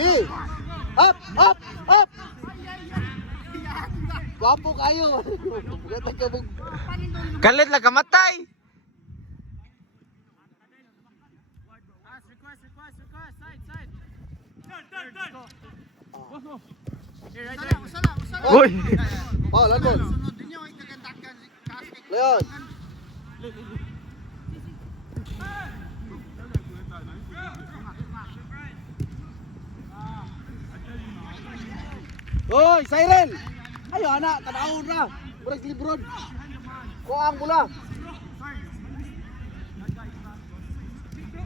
Eh! Up! Up! Up! Wapo kayo! Gatag ka mong... Kalit lang kamatay. Uy! Paul, Albon! Leon! Hoy, Cyril! Ayo anak, tanahon na. Murag libron. Kuang bola.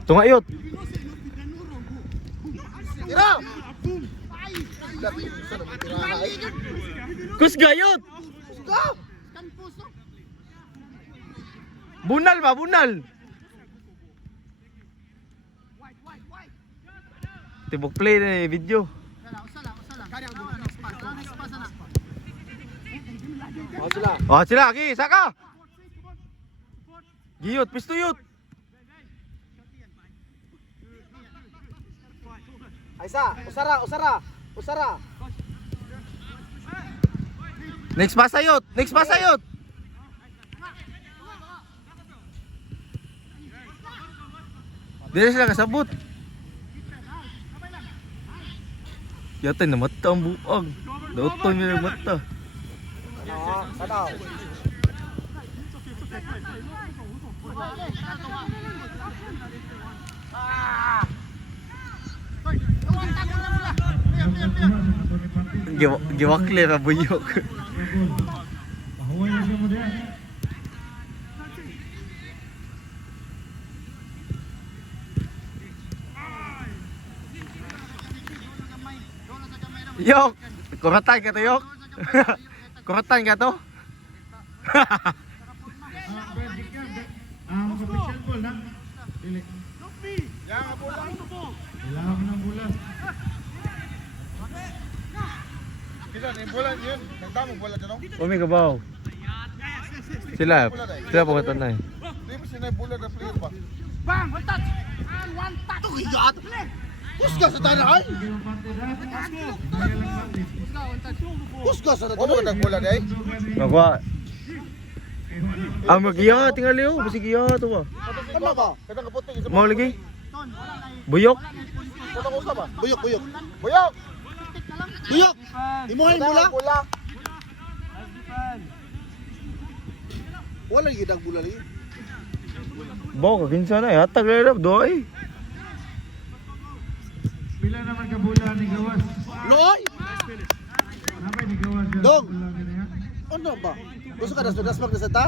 Tungayot. Tira! Kus gayot. Go! Bunal ba, bunal. Tibok play na video. Oh, sila. Oh, sila lagi, saka. Giyot, pistuyot. Aisa, usara. Next pasayot, Dili sila kasabot. Yata na mata ang buang. Dautoy nila mata. Sanaw. Giwakli na buyok. Yok, kuratan ka to, Yok. Kuratan ka to. Umi ka ba? Sila pagkatan na eh. Bang, one touch. And one touch. Tugigat. Kusga sa tanay. Kusga sa tanay. Magwa. Magiya, tinggal liyo. Basi giya to ba? Ano ba? Mau lagi? Buyok? Buyok. Buyok. Buyok. Imuhain bola. Wala gid ang bola li. Bawa kaginsa na. Hatag lalap doy. Pila naman ka bola ni Gawas? Loy. Napay ni Gawas? Dong. Ano ba? Gusto ka das na sa ta?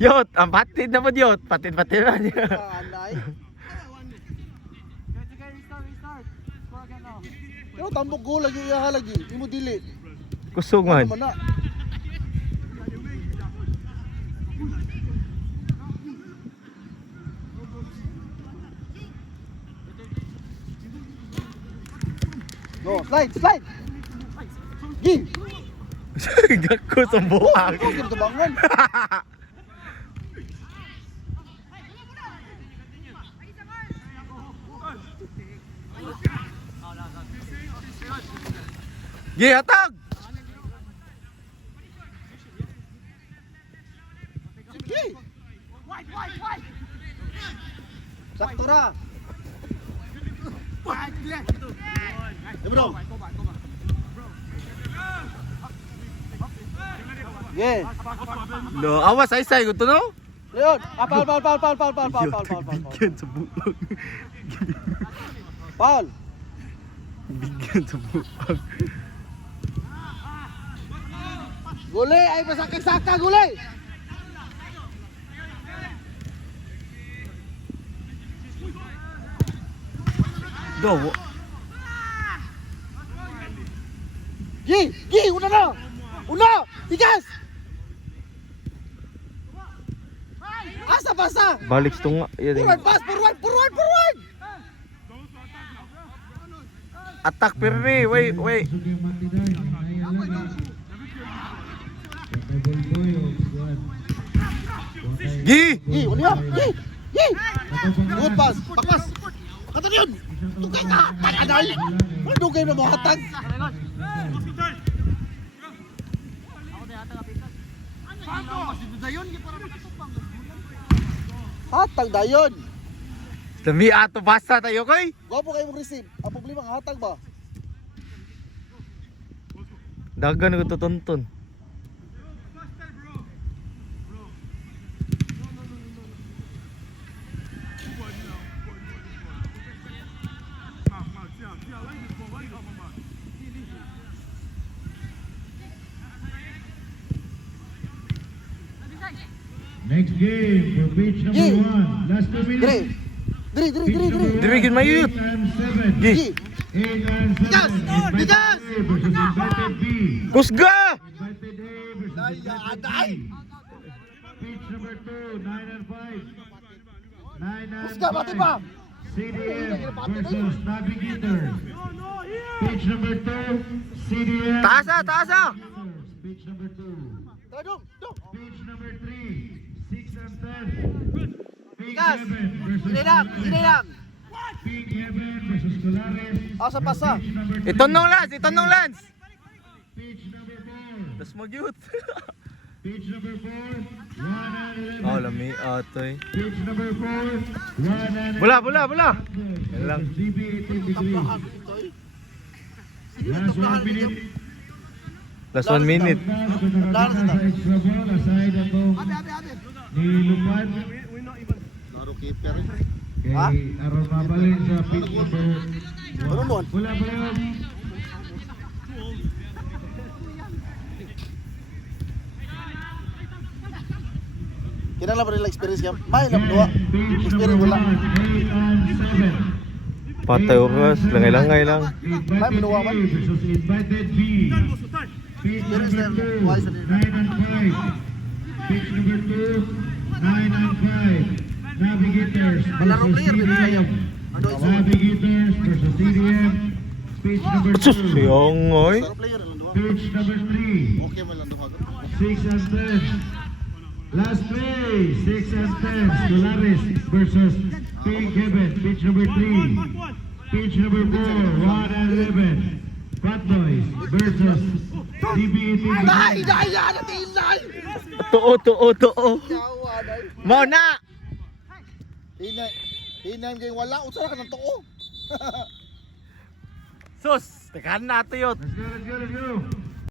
Yot, ang patid na po yot. Patid na niya. Anay. Pero tambok go lagi iya lagi. Imo dili. Kusog man. Mana? Go, slide. Gi. Gako sa buhang. Go kita bangun. Gi, hatag. Gi. Sakto ra. Bro. Ge. No, awas say ko to no. Leon, pal. Bigyan sa buhang. Pal. Bigyan sa buhang. Gule ay pasakit-saka gule. Do. Gi, una. Tigas. Asa basa. Balik sa tunga. Forward pass, forward. Attack Pirri, wait. Gi! Gi, unya. Gi. Good pass. Pakas. Kata yun. Dugay ka! Tanay! Dugay na mga hatag! Hatag dayon! Dami ato basta tayo koy. Gwapo kayo mag-receive. Ang problema ang hatag ba? Dagan ko tutuntun. Next game for pitch number Yeah. 1. Last 2 minutes. Diri! Diri gid mayo. 8 and 7. Gi. 8 and 7. Bigas! Invited Bigas! A versus invited B. Kusga. Invited A versus Daya, invited aday! B. Pitch number 2. 9 and 5. 9 and Kusga, bati pa! 5. CDM versus Navigator. Pitch number 2. CDM. Taasa. Pitch number 2. Tara, dong! Pitch number 3. 6 and 10. Pink Bigas! Heaven versus Sinidam! Sinidam! Pink Heaven versus Colares. Asa pasa! Pitch number 3. Itonong Lance. Pitch number 4. Das magyut. Pitch number 4. 1 and 11. Oh, lami atoy. Pitch number 4. 1 and 11. Bula. Yan lang. DB 18 degree. Last 1 minute. Last 1 minute. Last sa extra ball. Aside atong ni Lupan. Laro keeper. Kay aron mabalin sa pitch number Ano mo? Wala pa yun. Kinala ba nila experience kaya? May lang dua. Pitch Experience number wala. 1. 8 and 7. Patay oras, langay lang. Invited May A versus invited B. Pitch Pero number sir, 2, wise 9 na and 5. Pitch number 2, 9 and 5. Navigators Malaro versus player, hindi kaya. CDM. Ano ito? Navigators versus CDM. Pitch number Sus, 2. yongoy. Laro player lang dua. Pitch number 3, Okay mo lang dua. 6 and 10. Last play, 6 and 10. Solaris versus Pink Heaven. Pitch number 3. Pitch number 4, 1 and 11. Fat Boys versus DB18. Daya na tinay! Tuo. Yawa, day. Mo na. Hinay kayong wala. Utsara ka ng tuo. Sus, tekan na to yun. Let's go.